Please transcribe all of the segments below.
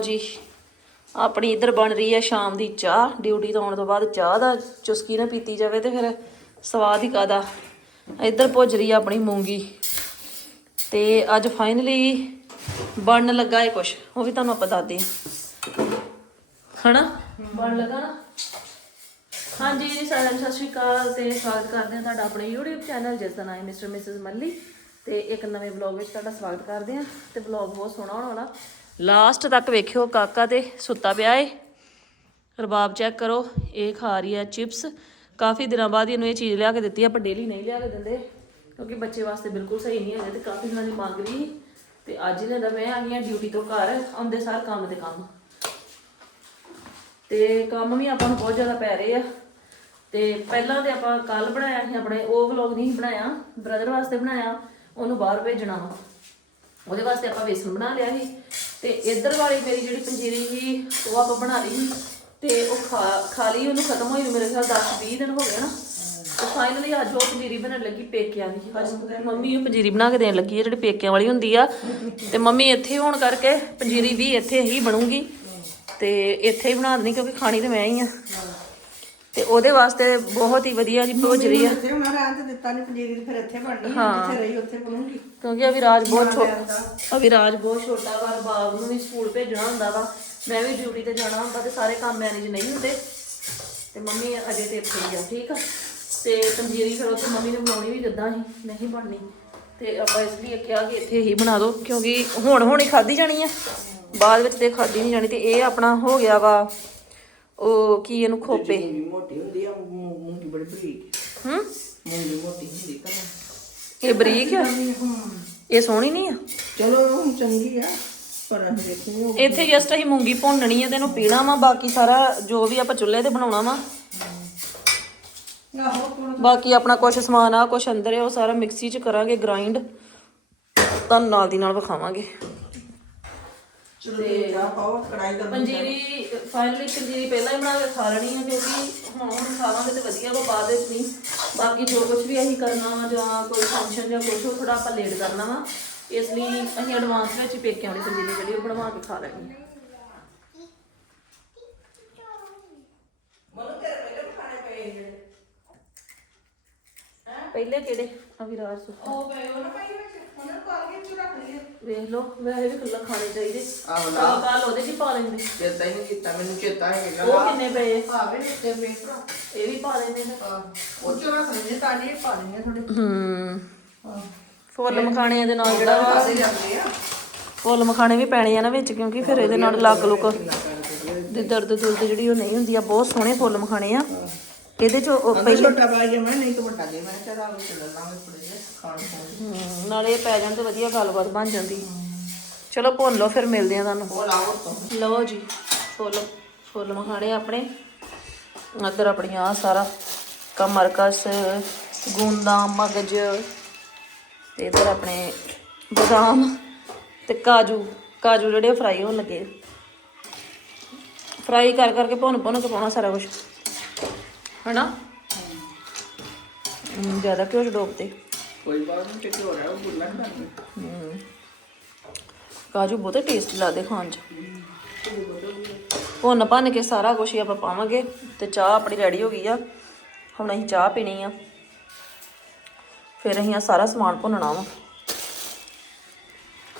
ਜੀ, ਆਪਣੀ ਇੱਧਰ ਬਣ ਰਹੀ ਹੈ ਸ਼ਾਮ ਦੀ ਚਾਹ, ਡਿਊਟੀ ਤੋਂ ਆਉਣ ਤੋਂ ਬਾਅਦ ਚਾਹ ਦਾ ਚੁਸਕੀ ਨਾ ਪੀਤੀ ਜਾਵੇ ਤੇ ਫਿਰ ਸਵਾਦ ਹੀ ਕਾਦਾ ਇੱਧਰ ਭੁੱਜ ਰਹੀ ਹੈ ਆਪਣੀ ਮੂੰਗੀ। ਤੇ ਅੱਜ ਫਾਈਨਲੀ ਬਣਨ ਲੱਗਾ ਹੈ ਕੁਛ, ਉਹ ਵੀ ਤੁਹਾਨੂੰ ਆਪਾਂ ਦੱਸਦੇ ਹਾਂ। ਹਨਾ? ਬਣ ਲੱਗਾ ਨਾ? ਹਾਂਜੀ ਜੀ, ਸਾਰਿਆਂ ਨੂੰ ਸਤਿ ਸ਼੍ਰੀ ਅਕਾਲ ਤੇ ਸਵਾਗਤ ਕਰਦੇ ਹਾਂ ਤੁਹਾਡਾ ਆਪਣੇ YouTube ਚੈਨਲ ਜਿਸ ਦਾ ਨਾਮ ਹੈ ਮਿਸਟਰ ਮਿਸਿਸ ਮੱਲੀ ਤੇ ਇੱਕ ਨਵੇਂ ਵਲੌਗ ਵਿੱਚ ਤੁਹਾਡਾ ਸਵਾਗਤ ਕਰਦੇ ਹਾਂ। ਤੇ ਵਲੌਗ ਬਹੁਤ ਸੋਹਣਾ ਹੋਣ ਵਾਲਾ। ਲਾਸਟ ਤੱਕ ਵੇਖਿਓ, ਕਾਕਾ ਤੇ ਸੁੱਤਾ ਪਿਆ ਏ। ਰਬਾਬ ਚੈੱਕ ਕਰੋ, ਇਹ ਖਾ ਰਹੀ ਹੈ ਚਿਪਸ ਕਾਫੀ ਦਿਨਾਂ ਬਾਅਦ ਇਹਨੂੰ ਇਹ ਚੀਜ਼ ਲਿਆ ਕੇ ਦਿੱਤੀ ਆਪਾਂ ਡੇਲੀ ਨਹੀਂ ਲਿਆ ਕੇ ਦਿੰਦੇ, ਕਿਉਂਕਿ ਬੱਚੇ ਵਾਸਤੇ ਬਿਲਕੁਲ ਸਹੀ ਨਹੀਂ ਹੈਗੇ ਤੇ ਕਾਫੀ ਦਿਨਾਂ ਦੀ ਮੰਗ ਰਹੀ ਸੀ। ਤੇ ਅੱਜ ਲੈਂਦਾ ਮੈਂ, ਆ ਗਈ ਹਾਂ ਡਿਊਟੀ ਤੋਂ ਘਰ, ਆਉਂਦੇ ਸਾਰ ਕੰਮ ਤੇ ਕੰਮ। ਤੇ ਕੰਮ ਵੀ ਆਪਾਂ ਨੂੰ ਬਹੁਤ ਜ਼ਿਆਦਾ ਪੈ ਰਹੇ ਆ। ਤੇ ਪਹਿਲਾਂ ਤੇ ਆਪਾਂ ਕੱਲ ਬਣਾਇਆ ਸੀ, ਆਪਣੇ ਉਹ ਵਲੌਗ ਨਹੀਂ ਬਣਾਇਆ ਬ੍ਰਦਰ ਵਾਸਤੇ ਬਣਾਇਆ, ਉਹਨੂੰ ਬਾਹਰ ਭੇਜਣਾ। ਉਹਦੇ ਵਾਸਤੇ ਆਪਾਂ ਵੇਸਣ ਬਣਾ ਲਿਆ ਸੀ। ਤੇ ਇੱਧਰ ਵਾਲੀ ਮੇਰੀ ਜਿਹੜੀ ਪੰਜੀਰੀ ਸੀ, ਉਹ ਆਪਾਂ ਬਣਾ ਲਈ ਤੇ ਉਹ ਖਾ ਖਾ ਲਈ, ਉਹਨੂੰ ਖਤਮ ਹੋਈ ਨੂੰ ਮੇਰੇ ਖਿਆਲ 10 20 ਦਿਨ ਹੋ ਗਏ ਨਾ। ਤੇ ਫਾਈਨਲੀ ਅੱਜ ਉਹ ਪੰਜੀਰੀ ਬਣਨ ਲੱਗੀ ਪੇਕਿਆਂ ਦੀ। ਅੱਜ ਮੰਮੀ ਉਹ ਪੰਜੀਰੀ ਬਣਾ ਕੇ ਦੇਣ ਲੱਗੀ ਹੈ ਜਿਹੜੀ ਪੇਕਿਆਂ ਵਾਲੀ ਹੁੰਦੀ ਆ। ਤੇ ਮੰਮੀ ਇੱਥੇ ਹੋਣ ਕਰਕੇ ਪੰਜੀਰੀ ਵੀ ਇੱਥੇ ਹੀ ਬਣੂਗੀ। ਤੇ ਇੱਥੇ ਹੀ ਬਣਾ ਦੇਣੀ ਕਿਉਂਕਿ ਖਾਣੀ ਤੇ ਮੈਂ ਹੀ ਆ। ਤੇ ਉਹਦੇ ਵਾਸਤੇ ਬਹੁਤ ਹੀ ਵਧੀਆ ਜੀ ਭੁੱਜ ਰਹੀ ਆ। ਤੇ ਉਹਨਾਂ ਰਹਿਣ ਤੇ ਦਿੱਤਾ ਨਹੀਂ ਪਨੀਰੀ ਫਿਰ ਇੱਥੇ ਬਣਨੀ ਹੈ। ਜਿੱਥੇ ਰਹੀ ਉੱਥੇ ਬਣੂਗੀ। ਕਿਉਂਕਿ ਅਵਿਰਾਜ ਬਹੁਤ ਛੋਟਾ ਅਵਿਰਾਜ ਬਹੁਤ ਛੋਟਾ ਵਾ ਬਾਬ ਨੂੰ ਵੀ ਸਕੂਲ ਭੇਜਣਾ ਹੁੰਦਾ ਵਾ। ਮੈਂ ਵੀ ਡਿਊਟੀ ਤੇ ਜਾਣਾ ਹੁੰਦਾ ਤੇ ਸਾਰੇ ਕੰਮ ਮੈਨੇਜ ਨਹੀਂ ਹੁੰਦੇ। ਤੇ ਮੰਮੀ ਅਜੇ ਤੇ ਇੱਥੇ ਹੀ ਆ ਠੀਕ ਆ? ਤੇ ਪੰਜੀਰੀ ਫਿਰ ਉੱਥੇ ਮੰਮੀ ਨੇ ਬਣਾਉਣੀ ਵੀ ਕਿੱਦਾਂ ਸੀ ਨਹੀਂ ਬਣਨੀ। ਤੇ ਆਪਾਂ ਇਸ ਲਈ ਕਿਹਾ ਕਿ ਇੱਥੇ ਹੀ ਬਣਾ ਦਿਓ ਕਿਉਂਕਿ ਹੁਣ ਹੁਣ ਹੀ ਖਾਧੀ ਜਾਣੀ ਆ। ਬਾਅਦ ਵਿੱਚ ਤੇ ਖਾਧੀ ਨਹੀਂ ਜਾਣੀ ਤੇ ਇਹ ਆਪਣਾ ਹੋ ਗਿਆ ਵਾ ਉਹ ਕੀ ਇਹਨੂੰ ਖੋਪੇ? ਮੂੰਗੀ ਮੋਟੀ ਹੁੰਦੀ ਆ ਮੂੰ- ਮੂੰਗੀ ਬੜੀ ਬਰੀਕ। ਹੂੰ? ਮੂੰਗੀ ਮੋਟੀ ਹੁੰਦੀ ਤਾਂ ਇਹ ਬਰੀਕ ਆ? ਇਹ ਸੋਹਣੀ ਨਹੀਂ ਆ? ਚਲੋ ਹੁਣ ਚੰਗੀ ਆ ਪਰ ਅਸੀਂ ਦੇਖੀ ਇੱਥੇ ਜਸਟ ਅਸੀਂ ਮੂੰਗੀ ਭੁੰਨਣੀ ਹੈ ਤੇ ਇਹਨੂੰ ਪੀਣਾ ਵਾ ਬਾਕੀ ਸਾਰਾ ਜੋ ਵੀ ਆਪਾਂ ਚੁੱਲ੍ਹੇ ਤੇ ਬਣਾਉਣਾ ਵਾ। ਆਹੋ ਬਾਕੀ ਆਪਣਾ ਕੁਝ ਸਮਾਨ ਆ ਕੁਝ ਅੰਦਰ ਹੈ ਉਹ ਸਾਰਾ ਮਿਕਸੀ 'ਚ ਕਰਾਂਗੇ ਗ੍ਰਾਈਂਡ ਤੁਹਾਨੂੰ ਨਾਲ ਦੀ ਨਾਲ ਵਿਖਾਵਾਂਗੇ। ਚਲੋ ਤੇ ਜਾ ਪਾਓ ਕੜਾਈ ਦਾ ਪੰਜੀਰੀ ਫਾਈਨਲੀ ਪੰਜੀਰੀ ਪਹਿਲਾਂ ਹੀ ਬਣਾ ਕੇ ਖਾ ਲੈਣੀ ਹੈ ਕਿਉਂਕਿ ਹੁਣ ਹੁਣ ਖਾਵਾਂਗੇ ਤੇ ਵਧੀਆ ਵਾ ਬਾਅਦ ਵਿੱਚ ਨਹੀਂ। ਬਾਕੀ ਜੋ ਕੁਝ ਵੀ ਅਸੀਂ ਕਰਨਾ ਵਾ ਜਾਂ ਕੋਈ ਫੰਕਸ਼ਨ ਜਾਂ ਕੁਝ ਉਹ ਥੋੜਾ ਆਪਾਂ ਲੇਟ ਕਰਨਾ ਵਾ। ਇਸ ਲਈ ਅਸੀਂ ਐਡਵਾਂਸ ਵਿੱਚ ਹੀ ਪੇਕਿਆਂ ਵਾਲੀ ਪੰਜੀਰੀ ਜਿਹੜੀ ਉਹ ਬਣਵਾ ਕੇ ਖਾ ਲੈਣੀ ਪਹਿਲੇ ਖਾਣੇ ਪਏ ਜਿਹੜੇ ਪਹਿਲੇ ਕਿਹੜੇ? ਅਵਿਰਾਜ ਸੁੱਤਾ ਉਹ ਪਏ ਉਹ ਨਾ ਪਾਈ ਵੇਖ ਲਓ ਵੈਸੇ ਵੀ ਖੁੱਲਾ ਖਾਣੇ ਚਾਹੀਦੇ। ਆਹੋ ਨਾ। ਆਹ ਕੱਲ ਉਹਦੇ ਚ ਹੀ ਪਾ ਲੈਂਦੇ। ਚੇਤਾ ਹੀ ਨਹੀਂ ਕੀਤਾ ਮੈਨੂੰ ਚੇਤਾ ਹੈ ਉਹ ਕਿੰਨੇ ਪਏ ਆਵੇ ਉੱਤੇ ਪੇਪਰ ਇਹ ਵੀ ਪਾ ਲੈਂਦੇ ਨੇ। ਉਹ ਚ ਰੱਖ ਲਈਏ ਤਾਂ ਇਹ ਪਾ ਲਈਏ ਥੋੜੇ ਹੂੰ। ਹਾਂ ਫੁੱਲ ਮਖਾਣਿਆਂ ਦੇ ਨਾਲ ਜਿਹੜਾ ਵਾ ਪਾਸੇ ਜਾਂਦੇ ਆ। ਫੁੱਲ ਮਖਾਣੇ ਵੀ ਪੈਣੇ ਆ ਨਾ ਵਿੱਚ ਕਿਉਂਕਿ ਫਿਰ ਇਹਦੇ ਨਾਲ ਲੱਗ ਲੁਕ ਦੀ ਦਰਦ ਦੁਰਦ ਜਿਹੜੀ ਉਹ ਨਹੀਂ ਹੁੰਦੀ ਆ ਬਹੁਤ ਸੋਹਣੇ ਫੁੱਲ ਮਖਾਣੇ ਆ। ਇਹਦੇ ਚ ਉਹ ਅੰਦਰ ਛੋਟਾ ਪਾ ਜੇ ਮੈਂ ਨਹੀਂ ਤਾਂ ਵੱਡਾ ਦੇ ਮੈਂ ਚਲਾ ਉਹ ਚੱਲ ਲਾਂਗੇ ਥੋੜੇ ਜਿਹਾ ਖਾਣ ਹੂੰ, ਨਾਲੇ ਇਹ ਪੈ ਜਾਣ ਤੇ ਵਧੀਆ ਗੱਲਬਾਤ ਬਣ ਜਾਂਦੀ। ਚਲੋ ਭੁੰਨ ਲਓ ਫਿਰ ਮਿਲਦੇ ਆ ਤੁਹਾਨੂੰ। ਉਹ ਲਾਓ ਤੋਂ। ਲਓ ਜੀ ਫੁੱਲ ਫੁੱਲ ਮਖਾਣੇ ਆਪਣੇ। ਇੱਧਰ ਆਪਣੀਆਂ ਆਹ ਸਾਰਾ ਕਮਰਕਸ ਗੁੰਦਾ ਮਗਜ ਤੇ ਇੱਧਰ ਆਪਣੇ ਬਦਾਮ ਤੇ ਕਾਜੂ। ਕਾਜੂ ਜਿਹੜੇ ਫਰਾਈ ਹੋਣ ਲੱਗੇ। ਫਰਾਈ ਕਰ ਕਰਕੇ ਭੁੰਨ ਭੁੰਨ ਕੇ ਪਾਉਣਾ ਸਾਰਾ ਕੁਝ ਹਨਾ? ਜ਼ਿਆਦਾ ਘਿਓ ਚ ਡੋਬਤੇ ਕੋਈ ਬਾਤ ਨਹੀਂ ਕਿ ਹੋ ਰਿਹਾ ਉਹ ਬੁੱਲਾ ਕਰ ਹਮ। ਕਾਜੂ ਬਹੁਤ ਟੇਸਟੀ ਲੱਗਦੇ ਖਾਣ ਚ। ਭੁੰਨ ਭੰਨ ਕੇ ਸਾਰਾ ਕੁਝ ਹੀ ਆਪਾਂ ਪਾਵਾਂਗੇ ਤੇ ਚਾਹ ਆਪਣੀ ਰੈਡੀ ਹੋ ਗਈ ਆ। ਹੁਣ ਅਸੀਂ ਚਾਹ ਪੀਣੀ ਆ। ਫਿਰ ਅਸੀਂ ਆ ਸਾਰਾ ਸਮਾਨ ਭੁੰਨਣਾ ਵਾ।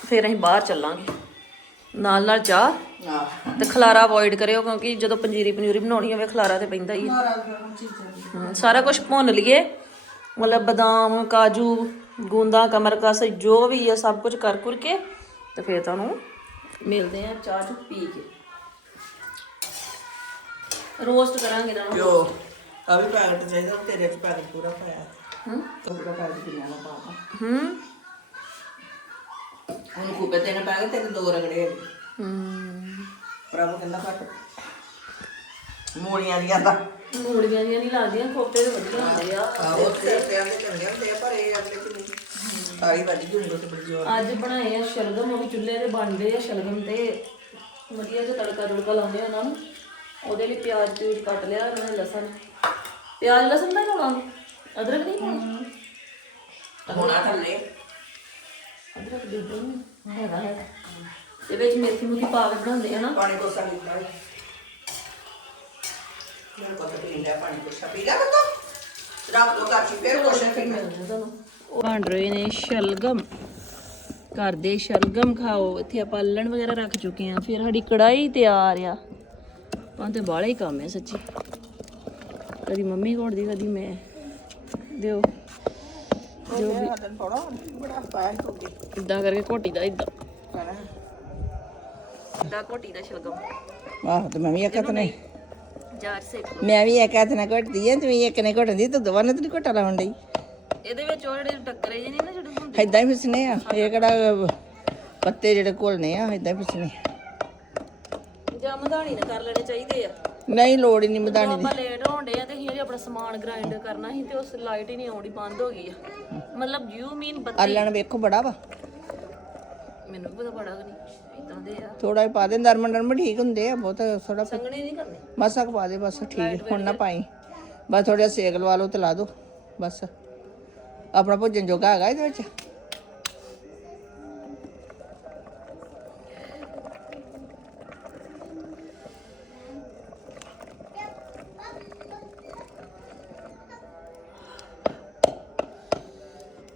ਫਿਰ ਅਸੀਂ ਬਾਹਰ ਚੱਲਾਂਗੇ। ਨਾਲ ਨਾਲ ਚਾਹ ਤੇ ਖਲਾਰਾ ਅਵੋਇਡ ਕਰਿਓ ਕਿਉਂਕਿ ਜਦੋਂ ਪੰਜੀਰੀ ਪਨੀਰੀ ਬਣਾਉਣੀ ਹੋਵੇ ਖਲਾਰਾ ਤੇ ਪੈਂਦਾ ਹੀ ਹਮ, ਸਾਰਾ ਕੁਝ ਭੁੰਨ ਲਈਏ। ਮਤਲਬ ਬਦਾਮ ਕਾਜੂ ਗੂੰਦਾ ਕਮਰਕਸ ਜੋ ਵੀ ਆ ਸਭ ਕੁਝ ਕਰ ਕੁਰ ਕੇ ਤੇ ਫਿਰ ਤੁਹਾਨੂੰ ਮਿਲਦੇ ਆ ਚਾਹ ਚ ਪੀ ਕੇ। ਰੋਸਟ ਕਰਾਂਗੇ ਨੂੰ ਕਿਉਂ ਆ ਵੀ ਪੈਕਟ ਚਾਹੀਦਾ ਤੇਰੇ ਚ ਪੈਕਟ ਪੂਰਾ ਪਾਇਆ। ਹਮ? ਪੂਰਾ ਪੈਕਟ ਕਿੰਨਾ ਦਾ ਪਾਤਾ? ਹਮ? ਹੁਣ ਕੂਪੇ ਤੇ ਨਾ ਪੈ ਗਏ ਤੇਰੇ ਦੋ ਰਗੜੇ ਹੈਗੇ। ਹਮ ਪ੍ਰਭੂ ਕਹਿੰਦਾ ਘੱਟ। ਮੂਲੀਆਂ ਦੀਆਂ ਤਾਂ। ਮੂਲੀਆਂ ਦੀਆਂ ਨਹੀਂ ਲੱਗਦੀਆਂ ਖੋਪੇ ਤੇ ਵਧੀਆ ਹੁੰਦੇ ਆ। ਆ ਉਹ ਤੇ ਪਿਆਰ ਦੇ ਚੰਗੇ ਹੁੰਦੇ ਆ ਪਰ ਇਹ ਅਗਲੇ ਕਿ ਨਹੀਂ। ਸਾਰੀ ਵੱਜ ਗਈ ਉਂਗਲ ਤੇ ਬੜੀ ਜ਼ੋਰ ਅੱਜ ਬਣਾਏ ਆ ਸ਼ਲਗਮ ਉਹ ਵੀ ਚੁੱਲ੍ਹੇ ਤੇ ਬਣਦੇ ਆ ਸ਼ਲਗਮ ਤੇ। ਵਧੀਆ ਜਿਹਾ ਤੜਕਾ ਤੜਕਾ ਲਾਉਂਦੇ ਆ ਉਹਨਾਂ ਨੂੰ। ਉਹਦੇ ਲਈ ਪਿਆਜ਼ ਪਿਊਜ਼ ਕੱਟ ਲਿਆ ਉਹਨਾਂ ਨੇ ਲਸਣ। ਪਿਆਜ਼ ਲਸਣ ਤਾਂ ਨਹੀਂ ਲਾਉਣਾ ਅਦਰਕ ਨਹੀਂ ਪਾਉਣਾ? ਹੋਣਾ ਥੱਲੇ ਅਦਰਕ ਦੇ ਦੋ ਹੈਗਾ ਹੈ ਤੇ ਵਿੱਚ ਮੇਥੀ ਮੁਥੀ ਪਾ ਕੇ ਬਣਾਉਂਦੇ ਆ ਨਾ। ਪਾਣੀ ਕੋਸਾ ਲਿੱਤਾ ਹੈ ਮੇਰੇ ਕੋਲ ਤਾਂ ਪੀ ਲਿਆ ਪਾਣੀ ਕੋਸਾ। ਪੀ ਲਿਆ ਬਤਾ ਰੱਖ ਲੋ ਕਾਚੀ ਫਿਰ ਕੋਸ਼ੇ ਫਿਰ ਬਣ ਰਹੇ ਨੇ ਸ਼ਲਗਮ। ਘਰ ਦੇ ਸ਼ਲਗਮ ਖਾਓ। ਇੱਥੇ ਆਪਾਂ ਅੱਲਣ ਵਗੈਰਾ ਰੱਖ ਚੁੱਕੇ ਆ ਫਿਰ ਸਾਡੀ ਕੜਾਈ ਤਿਆਰ ਆ। ਆਪਾਂ ਤੇ ਬਾਹਲਾ ਹੀ ਕੰਮ ਹੈ ਸੱਚੀ। ਕਦੀ ਮੰਮੀ ਘੋੜਦੀ ਕਦੀ ਮੈਂ। ਦਿਓ। ਜੋ ਵੀ ਹੱਥਨ ਥੋੜਾ ਬੜਾ ਪਾਇਆ ਹੋ ਗਿਆ ਇਦਾਂ ਕਰਕੇ ਘੋਟੀ ਦਾ ਇਦਾਂ। ਖਾਣਾ ਇਦਾਂ ਘੋਟੀ ਦਾ ਸ਼ਲਗਮ। ਆਹ ਤੇ ਮੈਂ ਵੀ ਇੱਕ ਨੇ ਜਾਰ ਸੇ ਮੈਂ ਵੀ ਇੱਕ ਹੱਥ ਨਾਲ ਘਟਦੀ ਐ ਤੂੰ ਵੀ ਇੱਕ ਨੇ ਘਟਦੀ ਤੂੰ ਦੋਵਾਂ ਨੇ ਤੈਨੂੰ ਘਟਾ ਲਾਉਣ ਡਈ। ਇਹਦੇ ਵਿੱਚ ਉਹ ਜਿਹੜੇ ਟੱਕਰੇ ਜਿਹੇ ਨਹੀਂ ਨਾ ਜਿਹੜੇ ਹੁੰਦੇ। ਏਦਾਂ ਹੀ ਫਿਸਨੇ ਆ ਇਹ ਕਿਹੜਾ ਪੱਤੇ ਜਿਹੜੇ ਘੋਲਨੇ ਆ ਏਦਾਂ ਹੀ ਫਿਸਨੇ ਜਾਂ ਮਧਾਣੀ ਨਾ ਕਰ ਲੈਣੇ ਚਾਹੀਦੇ ਆ। ਨਹੀਂ ਲੋੜ ਹੀ ਨਹੀਂ ਮਦਾਨੀ ਦੀ ਆਪਾਂ ਲੇਟ ਹੋਣ ਡੇ ਆ ਤੇ ਅਸੀਂ ਹਜੇ ਆਪਣਾ ਸਮਾਨ ਗ੍ਰਾਈਂਡ ਕਰਨਾ ਸੀ ਤੇ ਉਸ ਲਾਈਟ ਹੀ ਨਹੀਂ ਆਉਣੀ ਬੰਦ ਹੋ ਗਈ ਆ। ਮਤਲਬ ਯੂ ਮੀਨ ਬੱਤੀ ਆਲਣ ਵੇਖੋ ਬੜਾ ਵਾ। ਮੈਨੂੰ ਵੀ ਪਤਾ ਬੜਾ ਨਹੀਂ ਇਦਾਂ ਦੇ ਆ। ਥੋੜਾ ਹੀ ਪਾ ਦੇ ਨਰਮ ਨਰਮ ਠੀਕ ਹੁੰਦੇ ਆ ਬਹੁਤ ਥੋੜਾ ਸੰਗਣੇ ਨਹੀਂ ਕਰਨੇ। ਮਸਾ ਕੁ ਪਾ ਦੇ ਬਸ ਠੀਕ ਹੈ। ਹੁਣ ਨਾ ਪਾਈ। ਬਸ ਥੋੜਾ ਸੇਕ ਲਵਾ ਲਓ ਤੇ ਲਾ ਦਿਓ ਬਸ। ਆਪਣਾ ਭੋਜਨ ਜੋਗਾ ਹੈਗਾ ਇਹਦੇ ਵਿੱਚ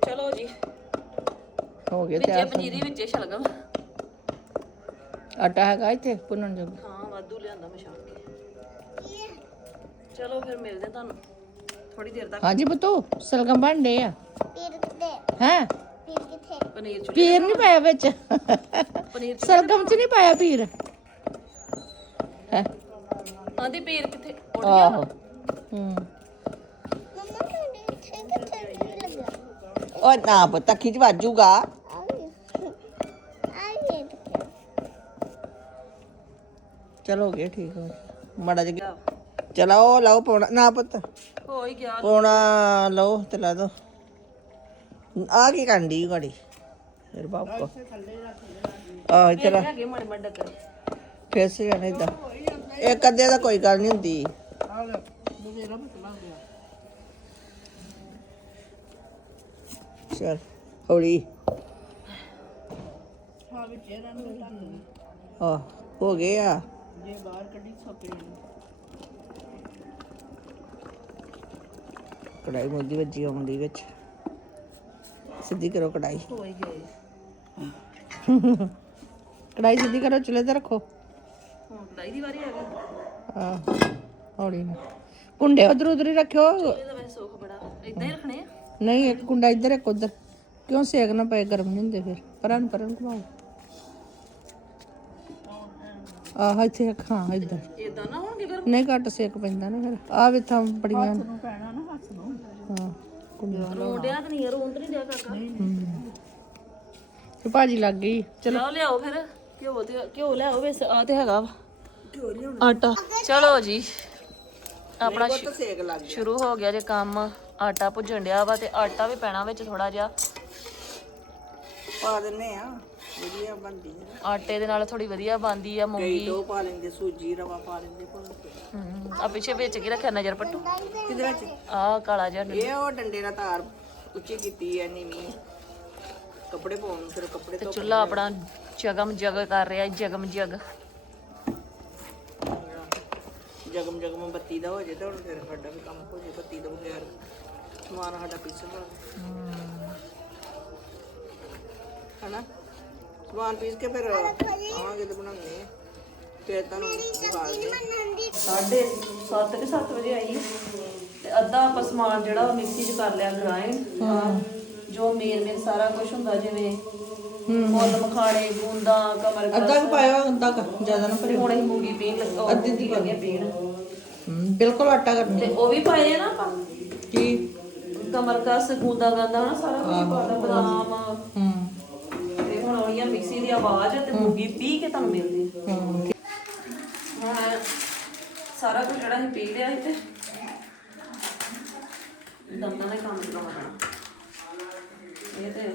ਚਲੋ ਜੀ ਹੋ ਗਿਆ ਵਿੱਚੇ ਤਿਆਰ ਪਨੀਰੀ ਵਿੱਚੇ ਸ਼ਲਗਮ ਆਟਾ ਹੈਗਾ ਇੱਥੇ ਭੁੰਨਣ ਜੋਗਾ। ਹਾਂ ਵਾਧੂ ਲਿਆਂਦਾ ਮੈਂ ਛਾਣ ਕੇ। ਚਲੋ ਫਿਰ ਮਿਲਦੇ ਤੁਹਾਨੂੰ। ਥੋੜੀ ਦੇਰ ਤੱਕ। ਹਾਂਜੀ ਬਤੂ ਸਲਗਮ ਬਣਦੇ ਆ। ਪੀਰ ਕਿਤੇ ਹੈ? ਪੀਰ ਕਿੱਥੇ? ਪਨੀਰ ਚੁੱਲ੍ਹੇ ਪੀਰ ਨਹੀਂ ਪਾਇਆ ਵਿੱਚ। ਪਨੀਰ ਸਲਗਮ ਚ ਨਹੀਂ ਪਾਇਆ ਪੀਰ। ਹੈ? ਆਂਦੀ ਪੀਰ ਕਿੱਥੇ? ਉੱਡ ਆਹੋ। ਹੂੰ। ਮੰਮਾ ਇੱਥੇ ਕਿੱਥੇ ਲੱਗਾ? ਉਹ ਨਾ ਪੁੱਤ ਖਿੱਚ ਵਾਜੂਗਾ ਆਈ ਆਈ ਚਲੋ ਹੋ ਗਿਆ ਠੀਕ ਹੋ ਗਿਆ। ਮਾੜਾ ਜਿਹਾ ਚਲੋ ਲਓ ਪੌਣਾ ਨਾ ਪੁੱਤ। ਹੋ ਹੀ ਗਿਆ। ਪੌਣਾ ਲਓ ਤੇ ਲਾ ਦੋ। ਆ ਕੀ ਕੰਡੀ ਗਾੜੀ। ਫਿਰ ਬਾਪ ਕੋ ਆ। ਇੱਥੇ ਰੱਖ ਹੈਗੇ ਮਾੜੇ ਮਾੜੇ ਡੱਕਰ। ਫਿਰ ਸੇ ਜਾਣਾ ਇਦਾਂ ਇੱਕ ਅੱਧੇ ਦਾ ਕੋਈ ਗੱਲ ਨਹੀਂ ਹੁੰਦੀ। ਚਲ ਹੌਲੀ। ਆ ਹੋ ਗਏ ਆ। ਜੇ ਬਾਹਰ ਕੱਢੀ ਸੋਪੇ ਕੜਾਈ ਮੁੱਦੀ ਵੱਜੀ ਆਉਂਦੀ ਵਿੱਚ। ਸਿੱਧੀ ਕਰੋ ਕੜਾਈ ਹੋ ਹੀ ਗਏ। ਕੜਾਈ ਸਿੱਧੀ ਕਰੋ ਚੁੱਲ੍ਹੇ ਤੇ ਰੱਖੋ। ਹੁਣ ਕੜਾਈ ਦੀ ਵਾਰੀ ਆ ਗਈ। ਆ ਹੌਲੀ ਨਾ। ਕੁੰਡੇ ਉਧਰ ਉਧਰ ਹੀ ਰੱਖਿਓ। ਸੁੱਖ ਬੜਾ। ਇਦਾਂ ਹੀ ਰੱਖਣੇ ਨਹੀਂ ਇੱਕ ਕੁੰਡਾ ਇੱਧਰ ਇੱਕ ਉਧਰ। ਕਿਉਂ ਸੇਕ ਨਾ ਪਏ ਗਰਮ ਨਹੀਂ ਹੁੰਦੇ ਫਿਰ। ਪਰਾਂ ਪਰਾਂ ਘੁਮਾਓ। ਆਹ ਇੱਥੇ ਰੱਖ, ਹਾਂ ਇੱਧਰ। ਇਦਾਂ ਨਾ ਹੋਣਗੇ ਫਿਰ? ਨਹੀਂ ਘੱਟ ਸੇਕ ਪੈਂਦਾ ਨਾ ਫਿਰ। ਆ ਵੀ ਥਾਂ ਬੜੀਆਂ ਨੂੰ ਪੈਣਾ ਨਾ ਹੱਥ ਨੂੰ। ਹਾਂ ਰੋਂਡਿਆ ਤਾਂ ਨਹੀਂ ਰੋਂਦ ਨਹੀਂ ਡਿਆ ਕਾਕਾ। ਤੇ ਭਾਜੀ ਲੱਗ ਗਈ। ਚਲੋ। ਲਿਆਓ ਫਿਰ। ਘਿਓ ਤੇ ਘਿਓ ਲਿਆਓ ਵੇ ਆ ਤੇ ਹੈਗਾ ਵਾ। ਆਟਾ। ਚਲੋ ਜੀ। ਆਪਣਾ ਸ਼ੁ- ਸੇਕ ਲੱਗ ਸ਼ੁਰੂ ਹੋ ਗਿਆ ਜੇ ਕੰਮ। ਆਟਾ ਭੁੱਜਣ ਡਿਆ ਵਾ ਤੇ ਆਟਾ ਵੀ ਪੈਣਾ ਵਿੱਚ ਥੋੜਾ ਜਿਹਾ। ਪਾ ਦਿੰਨੇ ਆ। ਵਧੀਆ ਬਣਦੀ ਹੈ ਆਟੇ ਦੇ ਨਾਲ ਥੋੜੀ ਵਧੀਆ ਬਣਦੀ ਆ ਕਈ ਮੂੰਗੀ ਦੋ ਪਾ ਲੈਂਦੇ ਸੂਜੀ ਰਵਾ ਪਾ ਲੈਂਦੇ ਭੁੰਨ ਕੇ। ਹਮ, ਆ ਪਿੱਛੇ ਵਿੱਚ ਕੀ ਰੱਖਿਆ ਨਜ਼ਰ ਪੱਟੂ? ਕਿਹਦੇ ਵਿੱਚ? ਆ ਕਾਲਾ ਜਿਹਾ ਡੰਡਾ। ਇਹ ਉਹ ਡੰਡੇ ਨਾਲ ਤਾਰ ਉੱਚੀ ਕੀਤੀ ਐ ਨੀਵੀਂ ਕੱਪੜੇ ਪਾਉਣ ਨੂੰ ਫਿਰ ਕੱਪੜੇ ਤੇ ਤੋਂ ਚੁੱਲ੍ਹਾ ਆਪਣਾ ਜਗਮ ਜਗ ਕਰ ਰਿਹਾ ਜਗਮ ਜਗ। ਜਗਮ ਜਗਮ ਬੱਤੀ ਦਾ ਹੋ ਜੇ ਤਾਂ ਹੁਣ ਫਿਰ ਸਾਡਾ ਵੀ ਕੰਮ ਹੋ ਜੇ ਬੱਤੀ ਤੋਂ ਬਗੈਰ ਸਮਾਨ ਸਾਡਾ ਪੀਸਣ ਹਨਾ? ਸਮਾਨ ਪੀਸ ਕੇ ਫਿਰ ਆਵਾਂਗੇ ਤੇ ਬਣਾਉਂਦੇ ਆ ਫਿਰ ਤੁਹਾਨੂੰ ਬੁਖਾਰਦੇ ਸਾਢੇ 7 ਕਿ 7 ਵਜੇ ਆਈ ਤੇ ਅੱਧਾ ਆਪਾਂ ਸਮਾਨ ਜਿਹੜਾ ਉਹ ਮਿਕਸੀ 'ਚ ਕਰ ਲਿਆ ਗ੍ਰਾਈਂਡ ਜੋ ਮੇਨ ਮੇਨ ਸਾਰਾ ਕੁਝ ਹੁੰਦਾ ਜਿਵੇਂ ਮੁੱਲ ਮਖਾਣੇ ਗੂੰਦਾਂ ਕਮਰ ਅੱਧਾ ਕੁ ਪਾਇਆ ਅੱਧਾ ਕੁ ਜ਼ਿਆਦਾ ਨਾ ਭਰਿਓ। ਹੁਣ ਅਸੀਂ ਮੂੰਗੀ ਪੀਣ ਲੱਗਾ ਅੱਧੀ ਦੀ ਲੱਗੇ ਪੀਣ। ਹਮ, ਬਿਲਕੁਲ ਆਟਾ ਕਰਨੀ ਤੇ ਉਹ ਵੀ ਪਾਏ ਆ ਨਾ ਆਪਾਂ? ਕੀ? ਕਮਰ ਕਸ ਗੂੰਦਾ ਗਾਂਦਾ ਨਾ ਸਾਰਾ ਕੁਝ ਪਾਦਾ ਬਦਾਮ। ਮਿਕਸੀ ਦੀ ਆਵਾਜ਼ ਤੇ ਮੂੰਗੀ ਪੀ ਕੇ ਤੁਹਾਨੂੰ ਮਿਲਦੀ। ਹੂੰ। ਹੁਣ ਸਾਰਾ ਕੁਝ ਜਿਹੜਾ ਅਸੀਂ ਪੀ ਲਿਆ ਸੀ ਤੇ ਦੰਦਾਂ ਦੇ ਕੰਮ ਪੈਣਾ। ਇਹ ਤੇ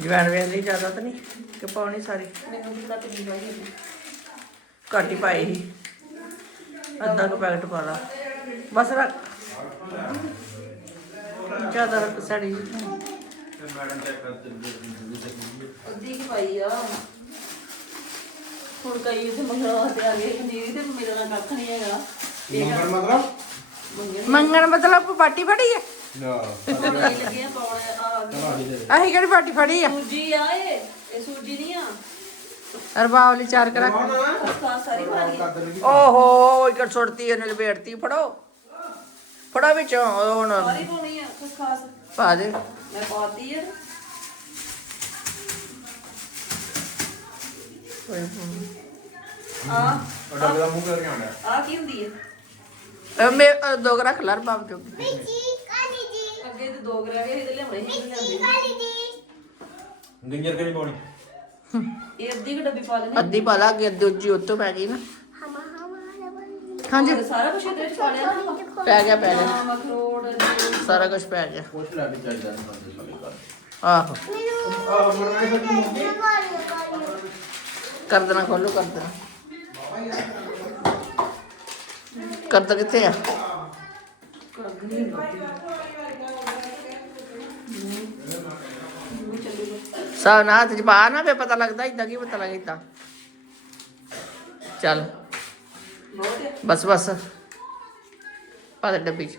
ਜਵੈਣ ਵੇਣ ਦੀ ਜ਼ਿਆਦਾ ਤਾਂ ਨਹੀਂ ਕਿ ਪਾਉਣੀ ਸਾਰੀ। ਮੈਨੂੰ ਕਿੰਨੀ ਵਾਰੀ ਹੋਈ ਘੱਟ ਹੀ ਪਾਈ ਸੀ। ਅੱਧਾ ਕੁ ਪੈਕਟ ਪਾ ਲਾ। ਬਸ ਰੱਖ। ਜ਼ਿਆਦਾ ਰੱਖ ਸਾੜੀ ਮੈਡਮ ਚੈੱਕ ਕਰ ਦਿੰਦੀ ਅੱਧੀ ਕੀ ਪਾਈ ਆ। ਹੁਣ ਕਈ ਇੱਥੇ ਮੰਗਣਾ ਤੇ ਆ ਗਏ ਪਨੀਰ ਤੇ ਮੇਰਾ ਨਾਲ ਕੱਖ ਨਹੀਂ ਹੈਗਾ। ਨੰਬਰ ਮਤਲਬ? ਮੰਗਣ ਮਤਲਬ ਪਾਟੀ ਫੜੀ ਆ? ਨਾ। ਪਨੀਰ ਲੱਗੇ ਆ ਪਾਉਣੇ ਆ ਗਏ। ਅਸੀਂ ਕਿਹੜੀ ਪਾਟੀ ਫੜੀ ਆ? ਸੂਜੀ ਆ ਇਹ ਇਹ ਸੂਜੀ ਨਹੀਂ ਆ। ਰਬਾਵਲੀ ਚਾਰ ਕਰਾ ਖਸਖਾਸ ਸਾਰੀ ਪਾ ਲਈ। ਓਹੋ ਸੁੱਟਤੀ ਇਹਨੇ ਲਪੇੜਤੀ ਫੜੋ। ਫੜੋ ਵਿੱਚੋਂ ਉਹ ਹੁਣ ਸਾਰੀ ਪਾਉਣੀ ਆ ਖਸਖਾਸ ਪਾ ਦੇ ਮੈਂ ਪਾਤੀ ਆ। ਆ ਉਹ ਡੱਬੇ ਦਾ ਮੂੰਹ ਕਰਕੇ ਆਉਂਦਾ। ਆ ਕੀ ਹੁੰਦੀ ਹੈ ਮੇ ਦੋ ਰੱਖ ਲਰ ਬਾਬ ਜੀ ਅੱਗੇ ਤੇ ਦੋ ਗਰਾ ਇਹਦੇ ਲਿਆਉਣੇ ਕਾਲੀ ਜੀ ਗਿੰਜਰ ਕਿ ਨਹੀਂ ਪਾਉਣੀ? ਇਹ ਅੱਧੀ ਕੁ ਡੱਬੀ ਪਾ ਲੈਣੀ ਅੱਧੀ ਪਾ ਲਾ ਅੱਗੇ ਦੂਜੀ ਉੱਤੋਂ ਪੈ ਗਈ ਨਾ। ਹਾਂਜੀ। ਸਾਰਾ ਕੁਝ ਇਹਦੇ ਵਿੱਚ ਪਾ ਲਿਆ? ਨਾ ਪੈ ਗਿਆ ਪੈ ਗਿਆ। ਅਖਰੋਟ। ਸਾਰਾ ਕੁਝ ਪੈ ਗਿਆ। ਕੁਛ ਲੈ ਵੀ ਚਾਹੀਦਾ ਨਹੀਂ ਬੰਦੇ ਸਾਰੇ ਕਰ ਆਹੋ। ਮੈਨੂੰ ਆਹ ਕਾਲੀ ਕਾਲੀ ਕਰ ਦੇਣਾ ਖੋਲੋ ਕਰ ਦੇਣਾ। ਕਰਦਾ ਕਿੱਥੇ ਆ? ਸਾ ਨਾ ਹੱਥ ਚ ਪਾ ਨਾ ਫੇ ਪਤਾ ਲੱਗਦਾ ਇਦਾਂ ਕੀ ਪਤਾ ਲੱਗ ਇਦਾਂ ਚੱਲ। ਬਹੁਤ ਬਸ ਬਸ। ਪਾ ਦੇ ਡੱਬੀ ਚ।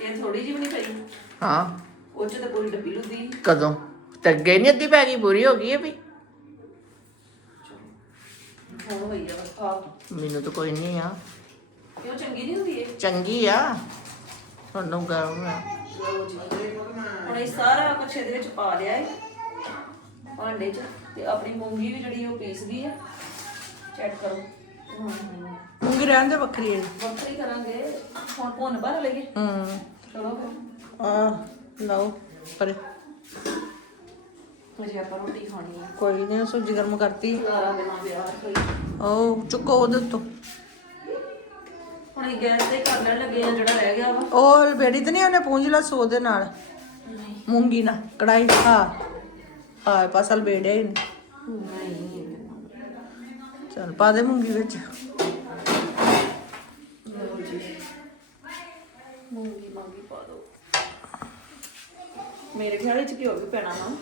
ਇਹ ਥੋੜੀ ਜਿਹੀ ਵੀ ਨਹੀਂ ਪਈ। ਹਾਂ। ਉਹ ਚ ਤਾਂ ਪੂਰੀ ਡੱਬੀ ਲੁੱਦੀ। ਕਦੋਂ? ਤੇ ਅੱਗੇ ਨਹੀਂ ਅੱਧੀ ਪੈ ਗਈ ਪੂਰੀ ਹੋ ਗਈ ਹੈ ਵੀ। ਹੁਣ ਹੋਈ ਆ ਬਸ ਆ। ਮੈਨੂੰ ਤਾਂ ਕੋਈ ਨਹੀਂ ਆ। ਕਿਉਂ ਚੰਗੀ ਨਹੀਂ ਹੁੰਦੀ ਇਹ? ਚੰਗੀ ਆ। ਤੁਹਾਨੂੰ ਗਰਮ ਆ। ਹੁਣ ਇਹ ਸਾਰਾ ਕੁਛ ਇਹਦੇ ਵਿੱਚ ਪਾ ਲਿਆ ਹੈ ਭਾਂਡੇ 'ਚ। ਤੇ ਆਪਣੀ ਮੂੰਗੀ ਵੀ ਜਿਹੜੀ ਉਹ ਪੀਸ ਗਈ ਹੈ ਚੈੱਕ ਕਰੋ। ਮੂੰਗੀ ਰਹਿਣ ਦੇ ਵੱਖਰੀ ਹੈ। ਵੱਖਰੀ ਕਰਾਂਗੇ। ਹੁਣ ਭੁੰਨ ਭਰ ਲਈਏ ਹੂੰ। ਚਲੋ ਫਿਰ। ਆ ਲਓ ਪਰ। ਅਜੇ ਆਪਾਂ ਰੋਟੀ ਖਾਣੀ ਹੈ। ਕੋਈ ਨਹੀਂ ਸੂਜੀ ਗਰਮ ਕਰਤੀ। ਕੋਈ ਉਹ ਚੁੱਕੋ ਉਹਦੇ ਉੱਤੋਂ। ਹੁਣ ਇਹ ਗੈਸ ਤੇ ਕਰ ਲੈਣ ਲੱਗੇ ਆ ਜਿਹੜਾ ਰਹਿ ਗਿਆ ਵਾ। ਉਹ ਬੇੜੀ ਤੇ ਨਹੀਂ ਉਹਨੇ ਪੂੰਝ ਲਾ ਸੋ ਦੇ ਨਾਲ ਮੂੰਗੀ ਨਾਲ ਕੜਾਈ ਹਾਂ ਹਾਂ ਪਸਲ ਬੇੜਿਆ ਹੀ ਨਹੀਂ ਨਹੀਂ। ਪਾ ਦੇ ਮੂੰਗੀ ਵਿੱਚ। ਲਓ ਜੀ ਮੂੰਗੀ ਮਾਂਗੀ ਪਾ ਦੋ। ਮੇਰੇ ਖਿਆਲ ਵਿੱਚ ਘਿਓ ਵੀ ਪੈਣਾ ਨਾ।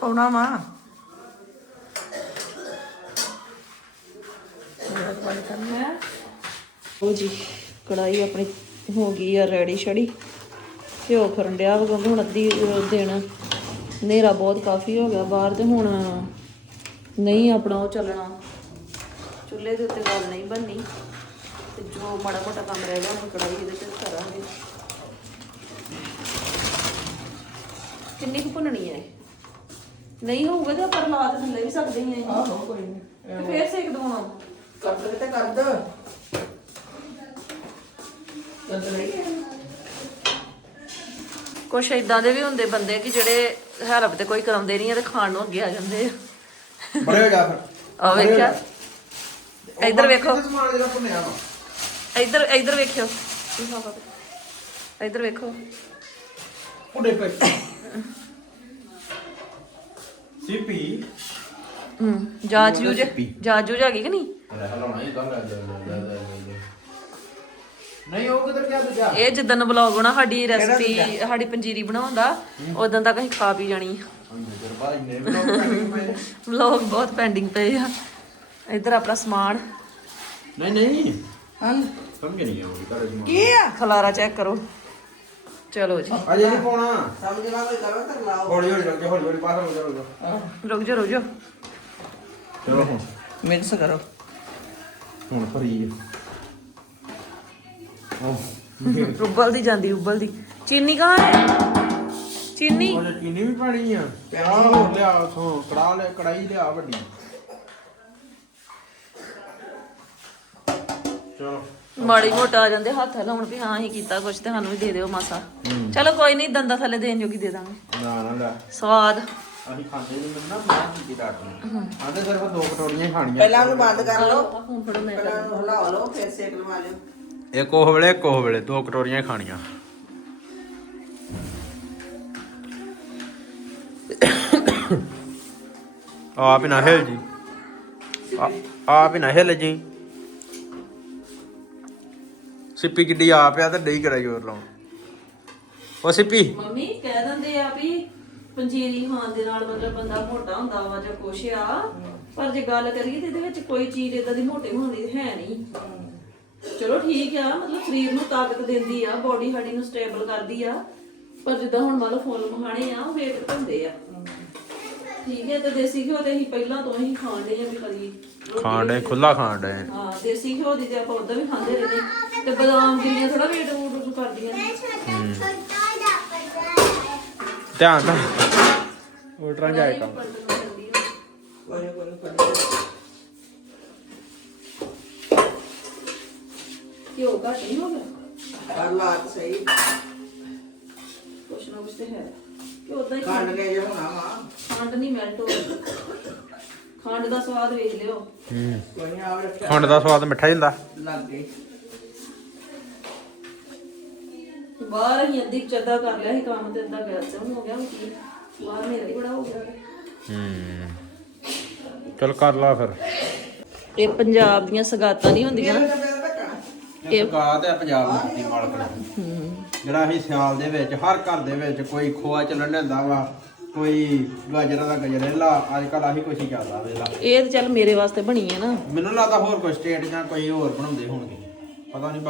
ਪਾਉਣਾ ਵਾ। ਹੈ? ਉਹ ਜੀ ਕੜਾਈ ਆਪਣੀ ਹੋ ਗਈ ਆ ਰੈਡੀ ਛੜੀ ਘਿਓ ਫਰਨ ਡਿਆ ਵਾ ਕਿਉਂਕਿ ਹੁਣ ਅੱਧੀ ਦਿਨ ਹਨੇਰਾ ਬਹੁਤ ਕਾਫੀ ਹੋ ਗਿਆ। ਬਾਹਰ ਤੇ ਹੁਣ ਨਹੀਂ ਆਪਣਾ ਉਹ ਚੱਲਣਾ। ਚੁੱਲ੍ਹੇ ਦੇ ਉੱਤੇ ਗੱਲ ਨਹੀਂ ਬਣਨੀ। ਤੇ ਜੋ ਮਾੜਾ ਮੋਟਾ ਕੰਮ ਰਹਿ ਗਿਆ ਹੁਣ ਕੜਾਈ ਇਹਦੇ ਤੇ ਕਰਾਂਗੇ। ਕਿੰਨੀ ਕੁ ਭੁੰਨਣੀ ਹੈ? ਨਹੀਂ ਹੋਊਗਾ ਤਾਂ ਆਪਾਂ ਲਾ ਤੇ ਥੱਲੇ ਵੀ ਸਕਦੇ ਹੀ ਆ ਆਹੋ ਕੋਈ ਨਹੀਂ ਤੇ ਫੇਰ ਸੇਕ ਦਵਾਉਣਾ ਕਰ ਦੇ ਤੇ ਕਰ ਦੇ ਕਰ ਦੇ। ਕੁਛ ਇਦਾਂ ਦੇ ਵੀ ਹੁੰਦੇ ਬੰਦੇ ਕਿ ਜਿਹੜੇ ਹੈਲਪ ਤੇ ਕੋਈ ਕਰਾਉਂਦੇ ਨਹੀਂ ਆ ਤੇ ਖਾਣ ਨੂੰ ਅੱਗੇ ਆ ਜਾਂਦੇ ਆ। ਬੜੇ ਹੋ ਜਾ ਫਿਰ। ਆ ਵੇਖਿਆ? ਇੱਧਰ ਵੇਖੋ। ਕਿਹਦੇ ਸਮਾਨ ਜਿਹੜਾ ਭੁੰਨਿਆ ਵਾ। ਇੱਧਰ ਇੱਧਰ ਵੇਖਿਓ। ਇੱਧਰ ਵੇਖੋ। ਉਹਦੇ ਪੇ ਸੀਪੀ। ਹੂੰ ਜਾਂਚ ਜੂਜ ਜਾਂਚ ਜੂਜ ਹੈਗੀ ਕਿ ਨਹੀਂ? ਹਲਾਉਣਾ ਹੀ ਗੱਲ ਹੈ ਨਹੀਂ ਉਹ ਕਿਧਰ ਗਿਆ ਦੂਜਾ? ਇਹ ਜਿੱਦਣ ਵਲੌਗ ਹੋਣਾ ਸਾਡੀ ਰੈਸਪੀ ਸਾਡੀ ਪੰਜੀਰੀ ਬਣਾਉਂਦਾ ਉਦੋਂ ਤੱਕ ਅਸੀਂ ਖਾ ਪੀ ਜਾਣੀ ਪਏ ਵਲੌਗ ਬਹੁਤ ਪੈਂਡਿੰਗ ਪਏ ਆ। ਇੱਧਰ ਆਪਣਾ ਸਮਾਨ। ਨਹੀਂ ਨਹੀਂ। ਹਾਂ ਸਮਝ ਨਹੀਂ ਆਉਂਦੀ ਤੁਹਾਡੇ ਕੀ ਆ? ਖਲਾਰਾ ਚੈੱਕ ਕਰੋ। ਚਲੋ ਜੀ। ਅਜੇ ਨਹੀਂ ਪਾਉਣਾ। ਸਮਝ ਲਾ ਕੋਈ ਕਰੋ ਤਾਂ ਲਾਓ। ਹੌਲੀ ਹੌਲੀ ਚੱਲ ਜਾ ਹੌਲੀ ਹੌਲੀ ਪਾਸ ਹੋ ਜਾ ਹੋ ਜਾ ਰੁਕ ਜਾ ਰੁਕ ਜਾ ਚਲੋ ਹੁਣ। ਮਿਕਸ ਕਰੋ। ਹੁਣ ਫਰੀ ਉਹ ਉਬਲਦੀ ਜਾਂਦੀ ਉਬਲਦੀ ਚੀਨੀ ਕਹਾਂ ਹੈ? ਚੀਨੀ। ਚੀਨੀ ਵੀ ਪਾਣੀ ਆ। ਪਿਆ ਹੋਰ ਲਿਆ ਉਥੋਂ ਕੜਾ ਲੈ ਕੜਾਈ ਲਿਆ ਵੱਡੀ। ਚਲੋ। ਮਾੜੀ ਮੋਟਾ ਆ ਜਾਂਦੇ ਹੱਥ ਲਾਉਣ ਵੀ ਹਾਂ ਹੀ ਕੀਤਾ ਕੁਝ ਤੇ ਸਾਨੂੰ ਵੀ ਦੇ ਦਿਓ ਮਾਸਾ। ਚਲੋ ਕੋਈ ਨਹੀਂ ਦੰਦਾ ਥੱਲੇ ਦੇਣ ਜੋਗੀ ਦੇ ਦਾਂਗੇ। ਨਾ ਨਾ ਲੈ ਸਵਾਦ। ਅਸੀਂ ਖਾਂਦੇ ਨਹੀਂ ਮੈਨੂੰ ਨਾ ਮੈਂ ਕੀ ਡਾਟੂ ਆਂਦੇ ਸਿਰਫ ਦੋ ਕਟੋਰੀਆਂ ਹੀ ਖਾਣੀਆਂ। ਪਹਿਲਾਂ ਉਹਨੂੰ ਬੰਦ ਕਰ ਲਓ। ਆਹ ਹੁਣ ਫੜੋ ਮੈਂ ਪਹਿਲਾਂ ਉਹਨੂੰ ਹਿਲਾ ਲਓ ਫਿਰ ਸੇਕ ਲਵਾ ਲਿਓ। ਇੱਕ ਉਹ ਵੇਲੇ ਇੱਕ ਉਹ ਵੇਲੇ ਦੋ ਕਟੋਰੀਆਂ ਹੀ ਖਾਣੀਆਂ। ਆਪ ਹੀ ਨਾ ਹਿਲ ਜੀ। ਆ- ਆਪ ਹੀ ਨਾ ਹਿਲ ਜੀ। ਸਿੱਪੀ ਕਿੱਡੀ ਆਪ ਆ ਤੇ ਡਈ ਕਰਾ ਜੋਰ ਲਾਉਣ। ਉਹ ਸਿੱਪੀ। ਮੰਮੀ, ਕਹਿ ਦਿੰਦੇ ਆ ਵੀ ਪੰਜੀਰੀ ਖਾਣ ਦੇ ਨਾਲ ਮਤਲਬ ਬੰਦਾ ਮੋਟਾ ਹੁੰਦਾ ਵਾ ਜਾਂ ਕੁਛ ਆ। ਪਰ ਜੇ ਗੱਲ ਕਰੀਏ ਤੇ ਇਹਦੇ ਵਿੱਚ ਕੋਈ ਚੀਜ਼ ਇਦਾਂ ਦੀ ਮੋਟੇ ਹੋਣ ਦੀ ਹੈ ਨਹੀਂ। ਚਲੋ ਠੀਕ ਆ, ਮਤਲਬ ਸਰੀਰ ਨੂੰ ਤਾਕਤ ਦਿੰਦੀ ਆ ਬੋਡੀ ਸਾਡੀ ਨੂੰ ਸਟੇਬਲ ਕਰਦੀ ਆ। ਪਰ ਜਿੱਦਾਂ ਹੁਣ ਮੰਨ ਲਓ ਫੁੱਲ ਮਖਾਣੇ ਆ, ਉਹ ਵੇਟ ਘਟਾਉਂਦੇ ਆ। ਠੀਕ ਹੈ, ਤੇ ਦੇਸੀ ਘਿਓ ਤੇ ਅਸੀਂ ਪਹਿਲਾਂ ਤੋਂ ਹੀ ਖਾਣ ਦੇ ਆ ਵੀ ਕਦੀ ਖਾਣ ਡੇ ਖੁੱਲਾ ਖਾਣ ਡੇ ਹਾਂ ਦੇਸੀ ਘਿਓ ਦੀ ਤੇ ਆਪਾਂ ਉਦਾਂ ਵੀ ਖਾਂਦੇ ਰਹਿੰਦੇ। ਤੇ ਬਦਾਮ ਗਿਰੀਆਂ ਥੋੜਾ ਵੇਟ ਵੂਟ ਕਰਦੀਆਂ ਨੇ। ਧਿਆਨ ਨਾਲ। ਉਲਟਰਾਂ ਜਾਏ ਕੰਮ। ਕੋਈ ਕੋਈ ਕੋਈ ਘਿਓ ਘੱਟ ਨਹੀਂ ਹੋ ਗਿਆ? ਕਰ ਲਾਤ ਸਹੀ। ਕੁਛ ਨਾ ਕੁਛ ਤੇ ਹੈ। ਕਿ ਉਦਾਂ ਹੀ ਕੰਡ ਕੇ ਜੇ ਹੋਣਾ ਵਾ। ਖੰਡ ਨਹੀਂ ਮੈਲਟ ਹੋ ਰਹੀ। ਖੰਡ ਦਾ ਸਵਾਦ ਵੇਖ ਲਿਓ। ਹੂੰ। ਕੋਈ ਨਹੀਂ ਆਵੇ ਰੱਖਿਆ ਖੰਡ ਦਾ ਸਵਾਦ ਮਿੱਠਾ ਹੀ ਹੁੰਦਾ। ਲੱਗ। ਗਈ ਬਾਹਰ ਹੀ ਅੱਧੀ ਚੱਦਾ ਕਰ ਲਿਆ ਸੀ ਕੰਮ ਤੇ ਅੱਧਾ ਗੈਸ ਤੇ ਹੋ ਗਿਆ ਹੁਣ ਕੀ? ਬਾਹਰ ਮੇਰਾ ਹੀ ਬੜਾ ਹੋ ਗਿਆ। ਹੂੰ। ਚਲ ਕਰ ਲਾ ਫਿਰ। ਇਹ ਪੰਜਾਬ ਦੀਆਂ ਸਗਾਤਾਂ ਨਹੀਂ ਹੁੰਦੀਆਂ? ਇਹ ਸਗਾਤ ਹੈ ਪੰਜਾਬ ਦੀ ਮਾਲਕ ਨੇ ਜਿਹੜਾ ਅਸੀਂ ਸਿਆਲ ਦੇ ਵਿੱਚ ਹਰ ਘਰ ਦੇ ਵਿੱਚ ਕੋਈ ਖੋਆ ਚੱਲਣ ਲੈਂਦਾ ਵਾ ਕੋਈ ਗਾਜਰਾਂ ਦਾ ਗਜਰੇਲਾ ਅੱਜ ਕੱਲ ਆਹੀ ਕੁਛ ਹੀ ਚੱਲਦਾ ਵੇਲਾ ਇਹ ਤਾਂ ਚੱਲ ਮੇਰੇ ਵਾਸਤੇ ਬਣੀ ਹੈ ਨਾ। ਮੈਨੂੰ ਲੱਗਦਾ ਹੋਰ ਕੋਈ ਸਟੇਟ ਜਾਂ ਕੋਈ ਹੋਰ ਬਣਾਉਂਦੇ ਹੋਣਗੇ। ਪਤਾ ਨਹੀਂ